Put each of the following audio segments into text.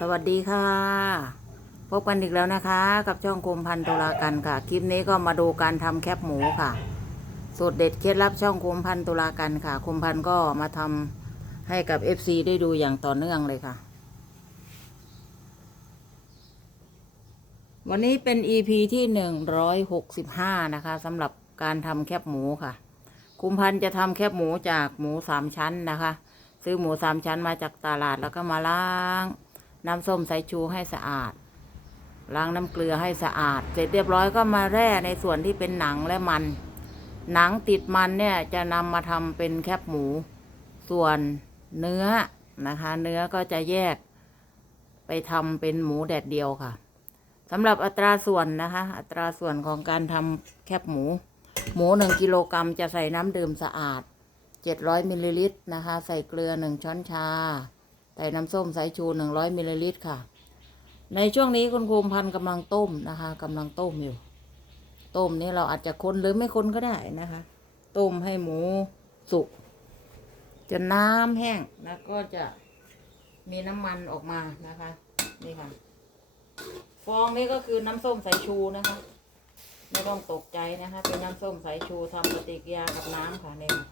สวัสดีค่ะ พบกันอีกแล้วนะคะ กับช่องคมพันตุลากันค่ะ คลิปนี้ก็มาดูการทำแคบหมูค่ะ สูตรเด็ดเคล็ดลับช่องคมพันตุลากันค่ะคมพันก็มาทำให้กับ FC ได้ดูอย่างต่อเนื่องเลยค่ะ วันนี้เป็น EP ที่หนึ่งร้อยหกสิบห้านะคะสำหรับการทำแคบหมูค่ะ คุมพันจะทำแคบหมูจากหมูสามชั้นนะคะ ซื้อหมูสามชั้นมาจากตลาดแล้วก็มาล้าง น้ำส้มสายชูให้สะอาด ล้างน้ำเกลือให้สะอาด เสร็จเรียบร้อยก็มาแร่ในส่วนที่เป็นหนังและมัน หนังติดมันเนี่ยจะนำมาทำเป็นแคบหมู ส่วนเนื้อนะคะ เนื้อก็จะแยกไปทำเป็นหมูแดดเดียวค่ะสำหรับอัตราส่วนนะคะ อัตราส่วนของการทำแคบหมู หมูหนึ่งกิโลกรัมจะใส่น้ำดื่มสะอาด 700มิลลิลิตรนะคะ ใส่เกลือหนึ่งช้อนชา ใส่น้ำส้มสายชู100มิลลิลิตรค่ะ ในช่วงนี้คุณครูพันกำลังต้มนะคะกำลังต้มอยู่ ต้มนี่เราอาจจะคน หรือไม่คนก็ได้นะคะ ต้มให้หมูสุกจนน้ำแห้งแล้วก็จะมีน้ำมันออกมานะคะ นี่ค่ะ ฟองนี้ก็คือน้ำส้มสายชูนะคะ ไม่ต้องตกใจนะคะ เป็นน้ำส้มสายชูทำปฏิกิริยากับน้ำค่ะนี่ค่ะ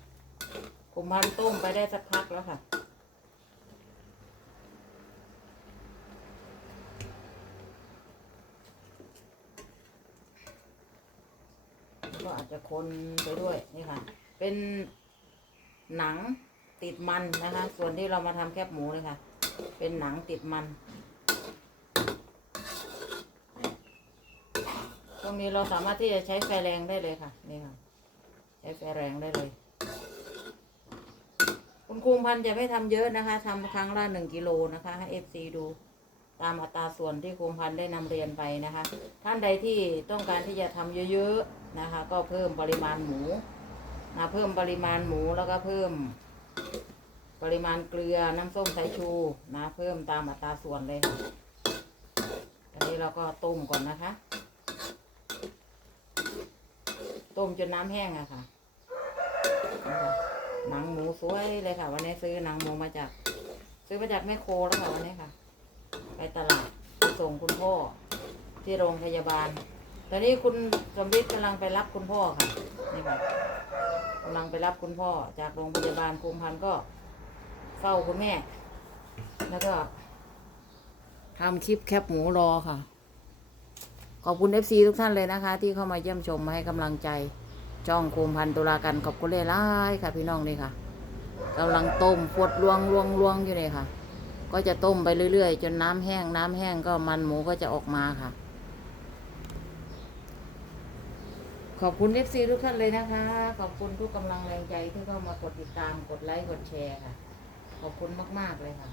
ผมพันต้มไปได้สักพักแล้วค่ะ ก็อา จะคนไปด้วยนี่ค่ะ เป็นหนังติดมันนะคะ ส่วนที่เรามาทำแคบหมูเลยค่ะ เป็นหนังติดมันตรงนี้เราสามารถที่จะใช้ไฟแรงได้เลยค่ะนี่ค่ะ ใช้ไฟแรงได้เลย คุณครูพันจะไม่ทำเยอะนะคะทำครั้งละหนึ่งกิโลนะคะให้เอฟซีดู ตามอัตราส่วนที่ครูพันได้นำเรียนไปนะคะ ท่านใดที่ต้องการที่จะทำเยอะๆนะคะ ก็เพิ่มปริมาณหมูนะเพิ่มปริมาณหมูแล้วก็เพิ่ม ปริมาณเกลือน้ำส้มสายชูนะเพิ่มตามอัตราส่วนเลยอันนี้เราก็ต้มก่อนนะคะ ต้มจนน้ำแห้งอะค่ะนี่ค่ะหนังหมูสวยเลยค่ะ วันนี้ซื้อหนังหมูมาจาก ซื้อมาจากแม่โคแล้วค่ะวันนี้ค่ะ ไปตลาดส่งคุณพ่อที่โรงพยาบาล ตอนนี้คุณสมบิตกำลังไปรับคุณพ่อค่ะนี่ค่ะกำลังไปรับคุณพ่อจากโรงพยาบาลคุมพันธ์ก็เฝ้าคุณแม่ แล้วก็ทำคลิปแคปหมูรอค่ะ ขอบคุณ FC ทุกท่านเลยนะคะ ที่เข้ามาเยี่ยมชมมาให้กำลังใจจ้องคุมพันตุลากันขอบคุณเลยล่ายค่ะ พี่น้องนี่ค่ะกำลังต้มปวดลวงลวงลวงอยู่เลยค่ะ ก็จะต้มไปเรื่อยๆ จนน้ำแห้ง น้ำแห้งก็มันหมูก็จะออกมาค่ะ ขอบคุณ FC ทุกท่านเลยนะคะ ขอบคุณทุกกำลังแรงใจที่เข้ามากดติดตาม กดไลค์ กดแชร์ค่ะ ขอบคุณมาก ๆ เลยค่ะ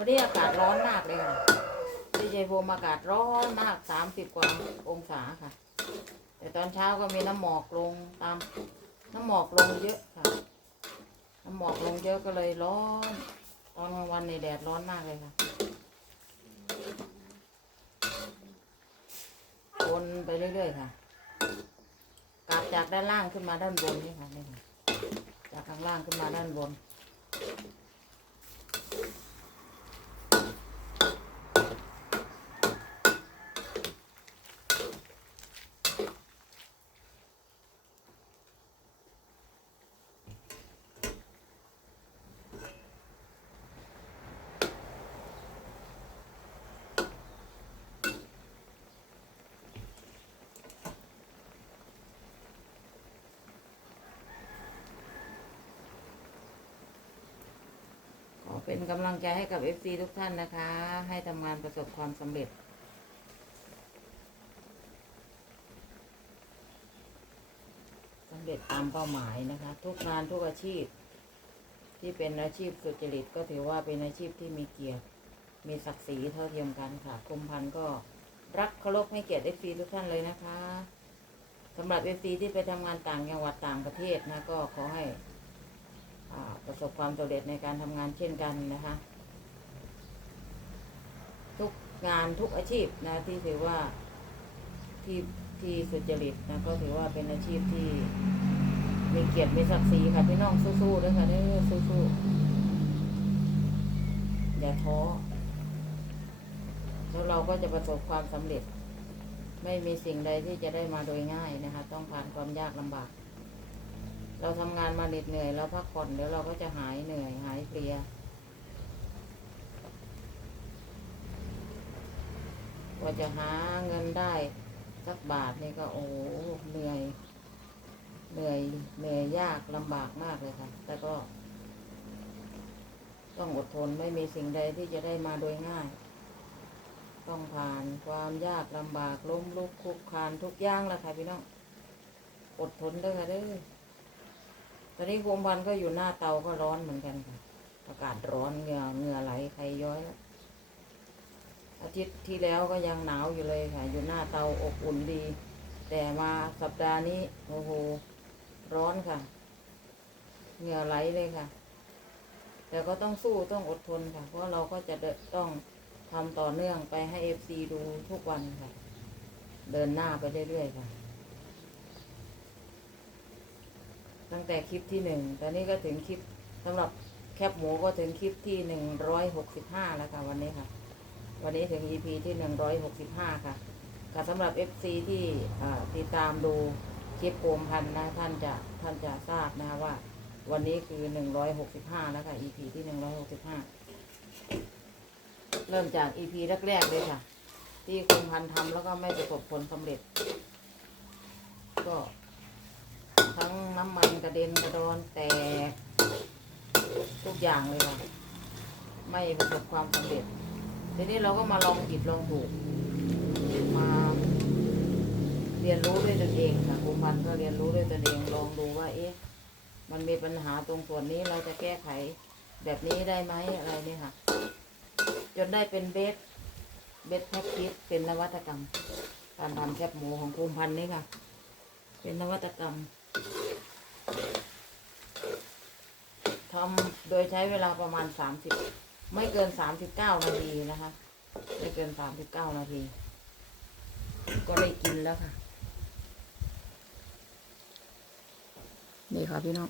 วันนี้อากาศร้อนมากเลยค่ะที่ชัยภูมิอากาศร้อนมากสามสิบกว่าองศาค่ะ แต่ตอนเช้าก็มีน้ำหมอกลงตาม น้ำหมอกลงเยอะค่ะ น้ำหมอกลงเยอะก็เลยร้อน ตอนกลางวันในแดดร้อนมากเลยค่ะวนไปเรื่อยๆค่ะกลับจากด้านล่างขึ้นมาด้านบนนี่ค่ะนี่ค่ะจากข้างล่างขึ้นมาด้านบน เป็นกำลังใจให้กับ FC ทุกท่านนะคะ ให้ทำงานประสบความสำเร็จ สำเร็จตามเป้าหมายนะคะ ทุกงานทุกอาชีพ ที่เป็นอาชีพสุจริตก็ถือว่าเป็นอาชีพที่มีเกียรติ มีศักดิ์ศรีเท่าเทียมกันค่ะกรมพันธ์ก็รักเคารพให้เกียรติ FC ทุกท่านเลยนะคะสำหรับ FC ที่ไปทำงานต่างจังหวัดต่างประเทศนะก็ขอให้ ประสบความสำเร็จในการทำงานเช่นกันนะคะ ทุกงานทุกอาชีพนะที่ถือว่าที่ที่สุจริตนะก็ถือว่าเป็นอาชีพที่มีเกียรติมีศักดิ์ศรีค่ะพี่น้องสู้ๆด้วยค่ะเด้อสู้ๆอย่าท้อแล้วเราก็จะประสบความสำเร็จ ไม่มีสิ่งใดที่จะได้มาโดยง่ายนะคะ ต้องผ่านความยากลำบาก เราทำงานมาเหน็ดเหนื่อยเราพักผ่อนเดี๋ยวเราก็จะหายเหนื่อยหายเพลียกว่าจะหาเงินได้สักบาทนี่ก็โอ้เหนื่อยเหนื่อยเหนื่อยยากลำบากมากเลยค่ะ แต่ก็ ต้องอดทนไม่มีสิ่งใดที่จะได้มาโดยง่าย ต้องผ่านความยากลำบากล้มลุกคลุกคลานทุกอย่างแหละค่ะพี่น้องอดทนเด้อค่ะเด้อ ตอนนี้โคมพันก็อยู่หน้าเตาก็ร้อนเหมือนกันค่ะ อากาศร้อนเหงื่อเหงื่อไหลใครย้อย อาทิตย์ที่แล้วก็ยังหนาวอยู่เลยค่ะ อยู่หน้าเตาอบอุ่นดี แต่มาสัปดาห์นี้โอ้โหร้อนค่ะ เหงื่อไหลเลยค่ะ แต่ก็ต้องสู้ต้องอดทนค่ะ เพราะเราก็จะต้องทำต่อเนื่องไปให้เอฟซีดูทุกวันค่ะ เดินหน้าไปเรื่อยๆค่ะ ตั้งแต่คลิปที่หนึ่งตอนนี้ก็ถึงคลิปสำหรับแคปหมูก็ถึงคลิปที่หนึ่งร้อยหกสิบห้าแล้วค่ะวันนี้ค่ะ วันนี้ถึง EP ที่หนึ่งร้อยหกสิบห้าค่ะค่ะสำหรับ FC ที่อ่ติดตามดูคลิปโกมพันธ์นะท่านจะท่านจะทราบนะว่า วันนี้คือหนึ่งร้อยหกสิบห้าแล้วค่ะ EP ที่หนึ่งร้อยหกสิบห้าเริ่มจาก EP แรกๆเลยค่ะ ที่โกมพันธ์ทำแล้วก็ไม่ประสบผลสำเร็จ ก็ ทั้งน้ำมันกระเด็นกระดอนแตก ทุกอย่างเลยค่ะไม่ประสบความสำเร็จ ทีนี้เราก็มาลองผิดลองถูก มา เรียนรู้ด้วยตนเองค่ะคุณพันธ์ก็เรียนรู้ด้วยตนเองลองดูว่าเอ๊ะมันมีปัญหาตรงส่วนนี้เราจะแก้ไขแบบนี้ได้ไหมอะไรนี่ค่ะ จนได้เป็นเบสเบสแพ็กคิดเป็นนวัตกรรม การทำแคบหมูของภูมิพันธ์นี่ค่ะ เป็นนวัตกรรม ทำโดยใช้เวลาประมาณสามสิบไม่เกินสามสิบเก้านาทีนะคะ ไม่เกินสามสิบเก้านาที ก็ได้กินแล้วค่ะ นี่ค่ะพี่น้อง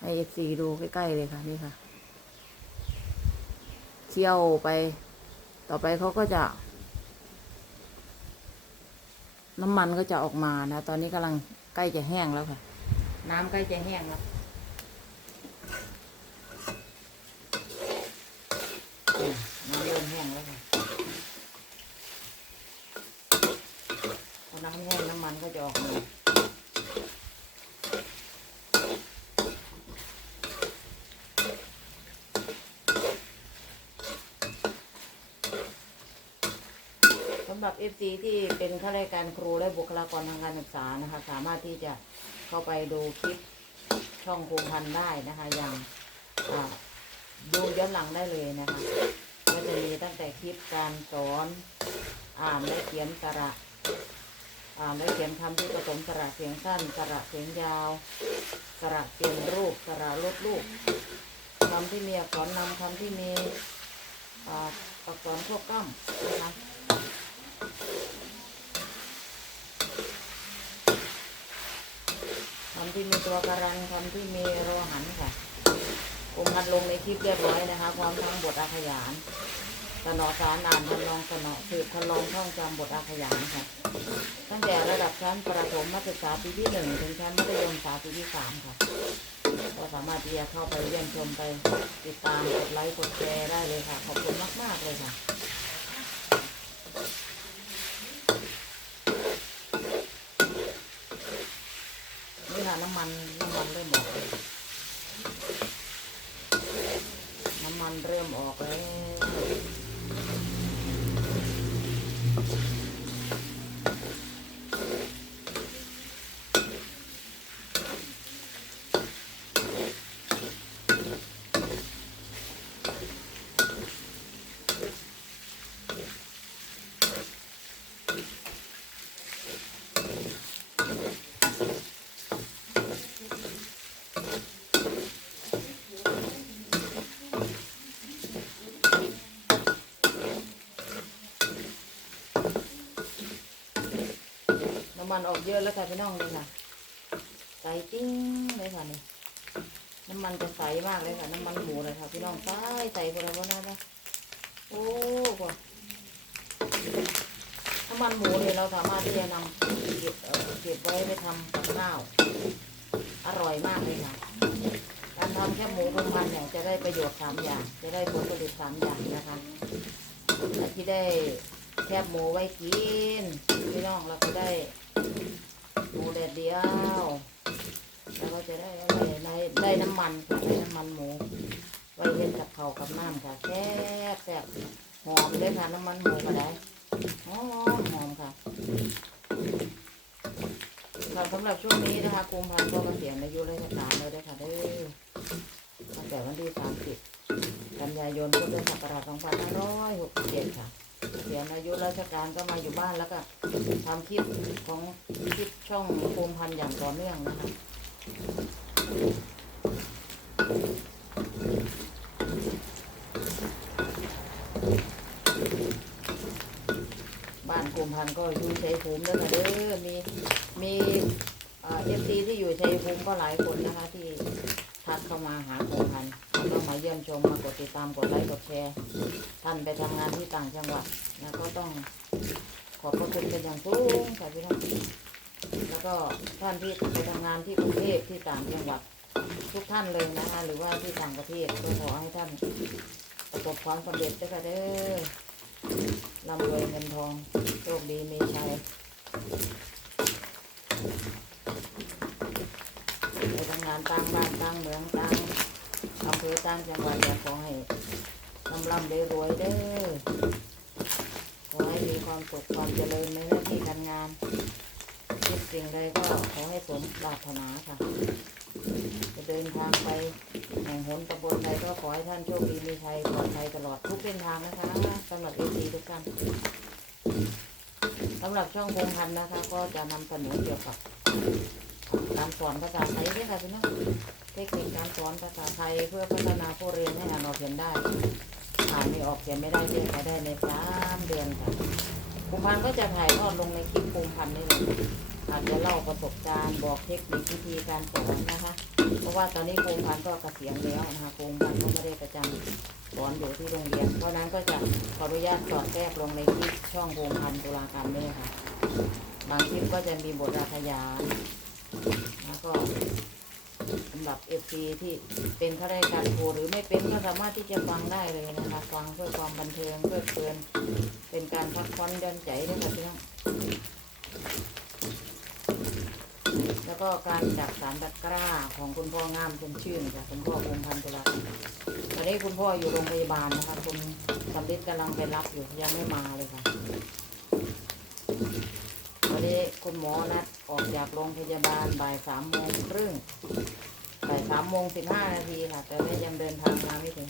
ให้เอฟซีดูใกล้ๆเลยค่ะ นี่ค่ะเคี่ยวไป ต่อไปเขาก็จะ น้ำมันก็จะออกมานะ ตอนนี้กำลัง ใกล้จะแห้งแล้วค่ะ น้ำใกล้จะแห้งแล้วน้ำเริ่มแห้งแล้วค่ะพอน้ำแห้งน้ำมันก็จะออกมา รับ FC ที่เป็นข้าราชการครูและบุคลากรทางการศึกษานะคะ สามารถที่จะเข้าไปดูคลิปช่องครูพันได้นะคะ อย่างดูย้อนหลังได้เลยนะคะ ก็จะมีตั้งแต่คลิปการสอนอ่านและเขียนสระอ่านและเขียนคำที่ผสมสระเสียงสั้นสระเสียงยาว สระเปลี่ยนรูปสระลดรูปคำที่มีอักษรนำคำที่มีอักษรควบกล้ำนะคะ คำที่มีตัวการันคำที่มีโรหันค่ะผมพันลงในคลิปเรียบร้อยนะคะความทั้งบทอาขยานสนอสารอ่านทำนองสนอสืบทดลองท่องจำบทอาขยานค่ะ ตั้งแต่ระดับชั้นประถมมัธยศึกษาปีที่หนึ่งถึงชั้นมัธยมศึกษาปีที่สามค่ะ ก็สามารถที่จะเข้าไปเยี่ยมชมไปติดตามกดไลค์กดแชร์ได้เลยค่ะ ขอบคุณมาก ๆ เลยค่ะ นี่ค่ะน้ำมันน้ำมันเริ่มออกเลยน้ำมัน เริ่มออกแล้ว น้ำ มันออกเยอะแล้วค่ะพี่น้องเลยค่ะใส่ติ้งเลยค่ะนี่น้ำมันจะใสมากเลยค่ะ น้ำมันหมูเลยค่ะพี่น้องใส่ใส่ไปแล้วนะนะโอ้กว่าน้ำมันหมูเนี่ยเราสามารถที่จะนำเก็บเก็บไว้ไปทำกับข้าวอร่อยมากเลยค่ะ การทำแค่หมูคุมพันเนี่ยจะได้ประโยชน์สามอย่าง จะได้ผลผลิตสามอย่างนะคะที่ได้ แคบหมูไว้กินพี่น้องเราก็ได้หมูแดดเดียวแล้วก็จะได้อะไรได้ได้น้ำมันค่ะได้น้ำมันหมู ไว้เล่นกับเขากับน้ำค่ะแซ่บแซ่บหอมเลยค่ะน้ำมันหมูก็ได้หอมหอมค่ะค่ะสำหรับช่วงนี้นะคะกุมภาพันธ์ก็เกษียณอายุราชการแล้วด้ค่ะเด้อตั้งแต่วันที่ 30 กันยายนพุทธศักราช2567 ค่ะ เกษียอายุราชการก็มาอยู่บ้านแล้วก็ทำคลิปของคลิปช่องภูมิพันธ์อย่างต่อเนื่องนะคะบ้านกุมพันธ์ก็อยู่ชัยภูมิด้วยค่ะเด้อมีมีเอฟซีที่อยู่ชัยภูมิก็หลายคนนะคะ ที่ทักเข้ามาหากุมพันธ์ ก็มาเยี่ยมชมมากดติดตามกดไลค์กดแชร์ท่านไปทำงานที่ต่างจังหวัดนะก็ต้องขอบพระคุณเป็นอย่างสูงค่ะพี่น้องแล้วก็ท่านที่ไปทำงานที่กรุงเทพที่ต่างจังหวัดทุกท่านเลยนะคะ หรือว่าที่ต่างประเทศก็ขอให้ท่านประสบความสำเร็จด้วยค่ะเด้อร่ำรวยเงินทองโชคดีมีชัยไปทำงานต่างบ้านต่างเมืองต่าง อำเภอต่างจังหวัดอยากขอให้ร่ำร่ำรวยรวยเด้อขอให้มีความสุขความเจริญในหน้าที่การงานคิดสิ่งใดก็ขอให้สมปรารถนาค่ะ จะเดินทางไปแห่งหนตำบลใดก็ขอให้ท่านโชคดีมีชัยปลอดภัยตลอดทุกเส้นทางนะคะสำหรับเอซีทุกท่านสำหรับช่องพงพันนะคะ ก็จะนำเสนอเกี่ยวกับการสอนภาษาไทยด้วยค่ะพี่น้อง ทคนิคการสอนภาษาไทยเพื่อพัฒนาผู้เรียนให้อ่านออกเขียนได้อ่านไม่ออกเขียนไม่ได้เรียนไปได้ในสามเดือนค่ะภูมิพันธ์ก็จะถ่ายทอดลงในคลิปภูมิพันธ์นี่เลยอาจจะเล่าประสบการณ์บอกเทคนิควิธีการสอนนะคะ เพราะว่าตอนนี้โครงพันธ์ก็เกษียณแล้วนะคะโครงพันธ์ก็ไม่ได้ประจำสอนอยู่ที่โรงเรียน เพราะนั้นก็จะขออนุญาตสอดแทรกลงในคลิปช่องโครงพันธ์ตุลาการนี่ค่ะ บางคลิปก็จะมีบทราขยานแล้วก็ สำหรับเอฟซีที่เป็นข้าราชการครูหรือไม่เป็นก็สามารถที่จะฟังได้เลยนะคะฟังเพื่อความบันเทิงเพื่อเพลินเป็นการพักผ่อนหย่อนใจด้วยค่ะพี่น้องแล้วก็การจักสารตะกร้าของคุณพ่องามเป็นชื่นค่ะคุณพ่อภูมิพันธ์ตุลาตอนนี้คุณพ่ออยู่โรงพยาบาลนะคะคุณสำลิดกำลังไปรับอยู่ยังไม่มาเลยค่ะ นี้คุณหมอนัดออกจากโรงพยาบาลบ่ายสามโมงครึ่งบ่ายสามโมงสิบห้านาทีค่ะ แต่แม่ยังเดินทางมาไม่ถึง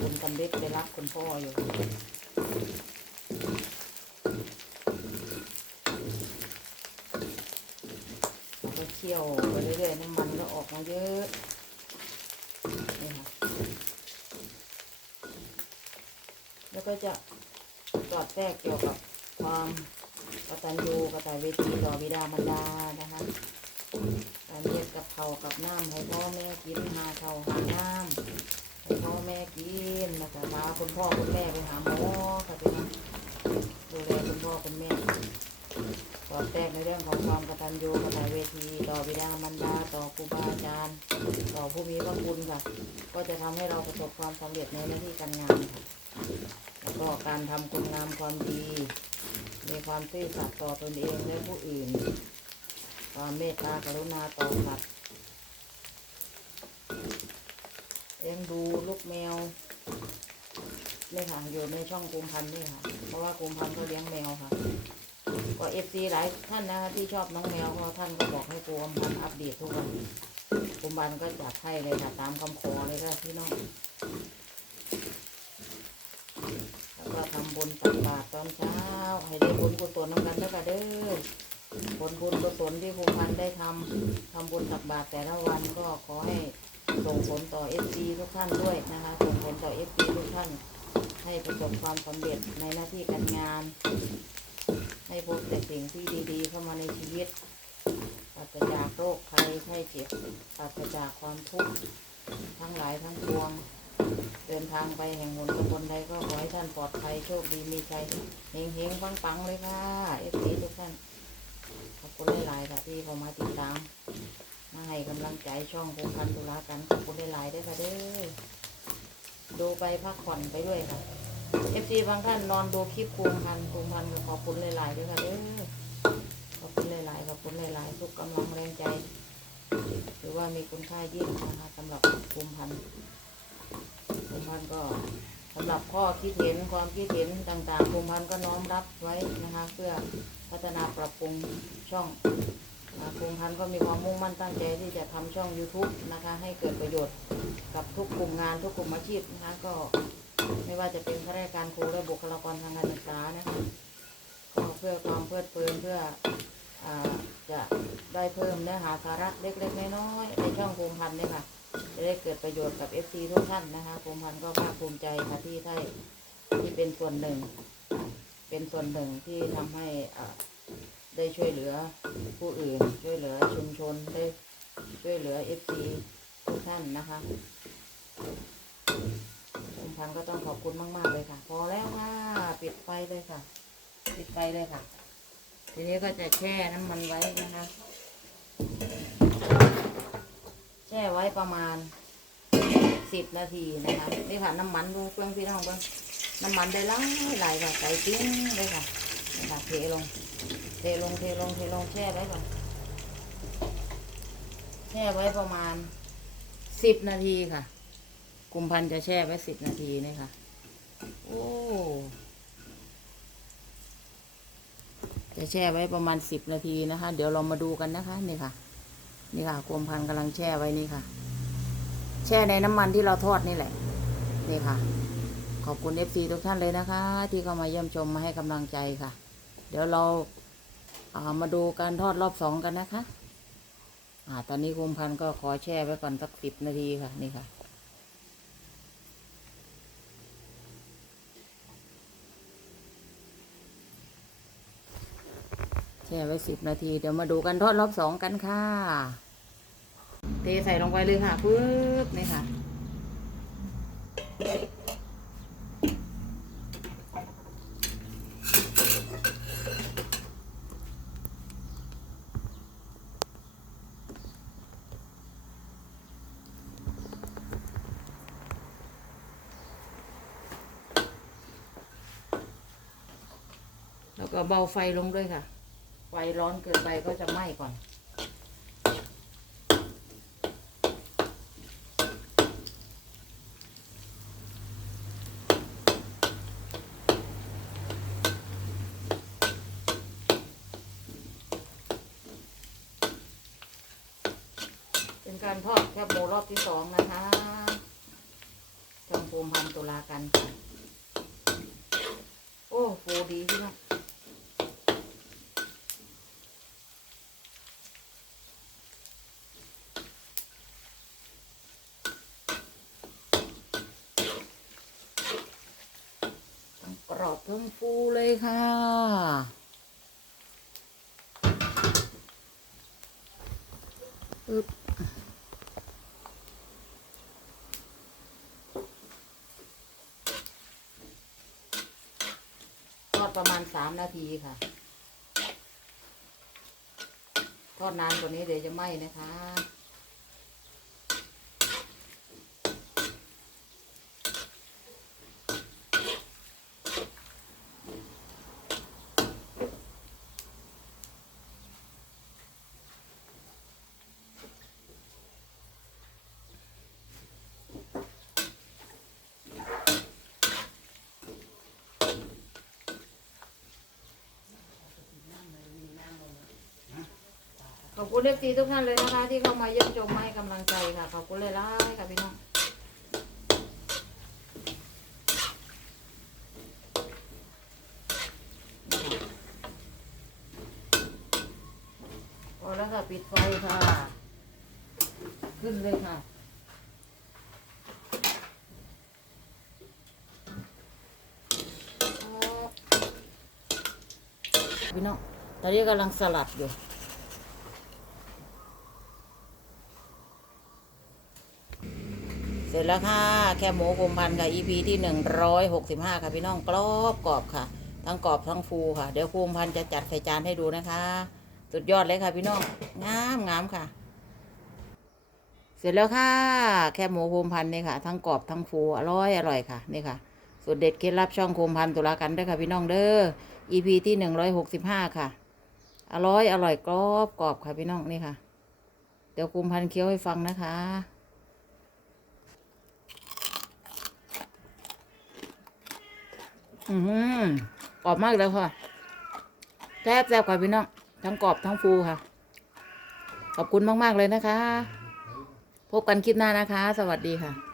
คุณสำลิดไปรับคุณพ่ออยู่เราก็เคี่ยวไปเรื่อยๆน้ำมันก็ออกมาเยอะนี่ค่ะแล้วก็จะสอดแทรกเกี่ยวกับความ กตัญญูกตเวทีต่อบิดามารดานะคะการเรียกกับเขากับน้ำให้พ่อแม่กินหาเขาหาน้ำให้พ่อแม่กินนะคะพาคุณพ่อคุณแม่ไปหาหมอค่ะเป็นดูแลคุณพ่อคุณแม่สอดแทรกในเรื่องของความกตัญญูกตเวที ต่อบิดามารดาต่อครูบาอาจารย์ต่อผู้มีพระคุณค่ะ ก็จะทำให้เราประสบความสำเร็จในหน้าที่การงานค่ะแล้วก็การทำคุณงามความดี มีความซื่อสัตย์ต่อตนเองและผู้อื่น ความเมตตากรุณาต่อสัตว์เลี้ยงดูลูกแมวนี่ค่ะอยู่ในช่องกุมพันธ์นี่ค่ะ เพราะว่ากุมพันธ์ก็เลี้ยงแมวค่ะ ก็เอฟซีหลายท่านนะคะที่ชอบน้องแมวก็ท่านก็บอกให้กุมพันธ์อัปเดตทุกวันกุมพันธ์ก็จัดให้เลยค่ะ ตามคำขอเลยค่ะพี่น้อง แล้วก็ทำบุญตักบาตรตอนเช้า ให้ได้บุญกุศลน้ำกันแล้วก็เด้อผลบุญกุศลที่ภูพันได้ทำทำบุญตักบาตรแต่ละวันก็ขอให้ส่งผลต่อเอฟซีทุกท่านด้วยนะคะส่งผลต่อเอฟซีทุกท่าน ให้ประสบความสำเร็จในหน้าที่การงาน ให้พบแต่สิ่งที่ดี ๆ เข้ามาในชีวิตปราศจากโรคภัยไข้เจ็บปราศจากความทุกข์ทั้งหลายทั้งปวง เดินทางไปแห่งหนตำบลใดก็ขอให้ท่านปลอดภัยโชคดีมีชัยเฮงเฮงปังปังเลยค่ะเอฟซีทุกท่านขอบคุณหลายๆค่ะที่เข้ามาติดตามมาให้กำลังใจช่องคงพันตุลากันขอบคุณหลายๆด้วยค่ะเด้อดูไปพักผ่อนไปด้วยค่ะเอฟซีบางท่านนอนดูคลิปคุมพันคุมพันก็ขอบคุณหลายๆด้วยค่ะเด้อขอบคุณหลายๆขอบคุณหลายๆทุกกำลังแรงใจถือว่ามีคุณค่ายิ่งนะคะสำหรับคุมพันภูมิ พันธ์ก็สำหรับข้อคิดเห็นความคิดเห็นต่างๆภูมิพันธ์ก็น้อมรับไว้นะคะ เพื่อพัฒนาปรับปรุงช่องภูมิพันธ์ก็มีความมุ่งมั่นตั้งใจที่จะทำช่อง YouTube นะคะ ให้เกิดประโยชน์กับทุกกลุ่มงานทุกกลุ่มอาชีพนะคะก็ไม่ว่าจะเป็นข้าราชการครูและบุคลากรทางการศึกษานะคะก็เพื่อความเพลิดเพลินเพื่ออจะได้เพิ่มเนื้อหาสาระเล็กๆน้อยๆในช่องภูมิพันธ์เนี่ยค่ะ จะได้เกิดประโยชน์กับ FC ทุกท่านนะคะภูมิพันธ์ก็ภาคภูมิใจค่ะที่ได้ที่เป็นส่วนหนึ่ง เป็นส่วนหนึ่งที่ทำให้อ่าได้ช่วยเหลือผู้อื่น ช่วยเหลือชุมชนได้ช่วยเหลือ FC ทุกท่านนะคะภูมิพันธ์ก็ต้องขอบคุณมาก ๆ เลยค่ะ พอแล้วค่ะปิดไฟเลยค่ะ ปิดไฟเลยค่ะ ทีนี้ก็จะแช่น้ำมันไว้นะคะ ช่ไว้ประมาณสิบนาทีนะคะนี่ค่ะน้ำมันดูเพื่อนพี่น้องเพื่อนน้ำมันได้หลายหลค่ะใส่ปิ้งเลยค่ะนี่ค่ะเทลง เทลงเทลงเทลงแช่ไว้ก่อนแช่ไว้ประมาณสิบนาทีค่ะ กุมพันจะแช่ไว้สิบนาทีนี่ค่ะ โอ้จะแช่ไว้ประมาณสิบนาทีนะคะ เดี๋ยวเรามาดูกันนะคะนี่ค่ะ นี่ค่ะกรมพันธุ์กำลังแช่ไว้นี่ค่ะ แช่ในน้ำมันที่เราทอดนี่แหละ นี่ค่ะ ขอบคุณเอฟซีทุกท่านเลยนะคะ ที่เข้ามาเยี่ยมชมมาให้กำลังใจค่ะ เดี๋ยวเราอามาดูการทอดรอบสองกันนะคะอ่าตอนนี้กุมพันก็ขอแช่ไว้ก่อนสักสิบนาทีค่ะ นี่ค่ะ ช่ไว้สิบนาที เดี๋ยวมาดูกันทอดรอบสองกันค่ะ เทใส่ลงไปเลยค่ะปึ๊บนี่ค่ะ แล้วก็เบาไฟลงด้วยค่ะ ไฟร้อนเกินไปก็จะไหม้ก่อน เป็นการทอดแคบหมูรอบที่สองนะคะช่องภูมิพันตุลากันค่ะโอ้ฟูดีพี่น้องทั้ งกรอบทั้งฟูเลยค่ะ อึบทอดประมาณสามนาทีค่ะ ทอดนานกว่านี้เดี๋ยวจะไหม้นะคะ น อบคุณเอฟซีทุกท่านเลยนะคะ ที่เข้ามาเยี่ยมชมให้กำลังใจค่ะ ขอบคุณเลยล่ะค่ะพี่น้องพอแล้วค่ะปิดไฟค่ะ ขึ้นเลยค่ะพี่น้องตอนนี้กำลังสลัดอยู่ เสร็จแล้วค่ะ แค่หมูกรมพันธ์ค่ะ EP ที่หนึ่งร้อยหกสิบห้าค่ะพี่น้องกรอบกรอบค่ะ ทั้งกรอบทั้งฟูค่ะ เดี๋ยวภูมพันธ์จะจัดใส่จานให้ดูนะคะ สุดยอดเลยค่ะพี่น้องงามงามค่ะ เสร็จแล้วค่ะ แค่หมูภูมิพันนี่ค่ะ ทั้งกรอบทั้งฟูอร่อยอร่อยค่ะนี่ค่ะสูตรเด็ดเคล็ดลับช่องภูมิพันธ์ตุลากันด้วยค่ะพี่น้องเด้อ EP ที่หนึ่งร้อยหกสิบห้าค่ะ อร่อยอร่อยกรอบกรอบค่ะพี่น้องนี่ค่ะ เดี๋ยวภูมพันธ์เคี้ยวให้ฟังนะคะ อืมกรอบมากเลยค่ะแซ่บแซ่บค่ะพี่น้อง ทั้งกรอบทั้งฟูค่ะ ขอบคุณมาก ๆ เลยนะคะ พบกันคลิปหน้านะคะ สวัสดีค่ะ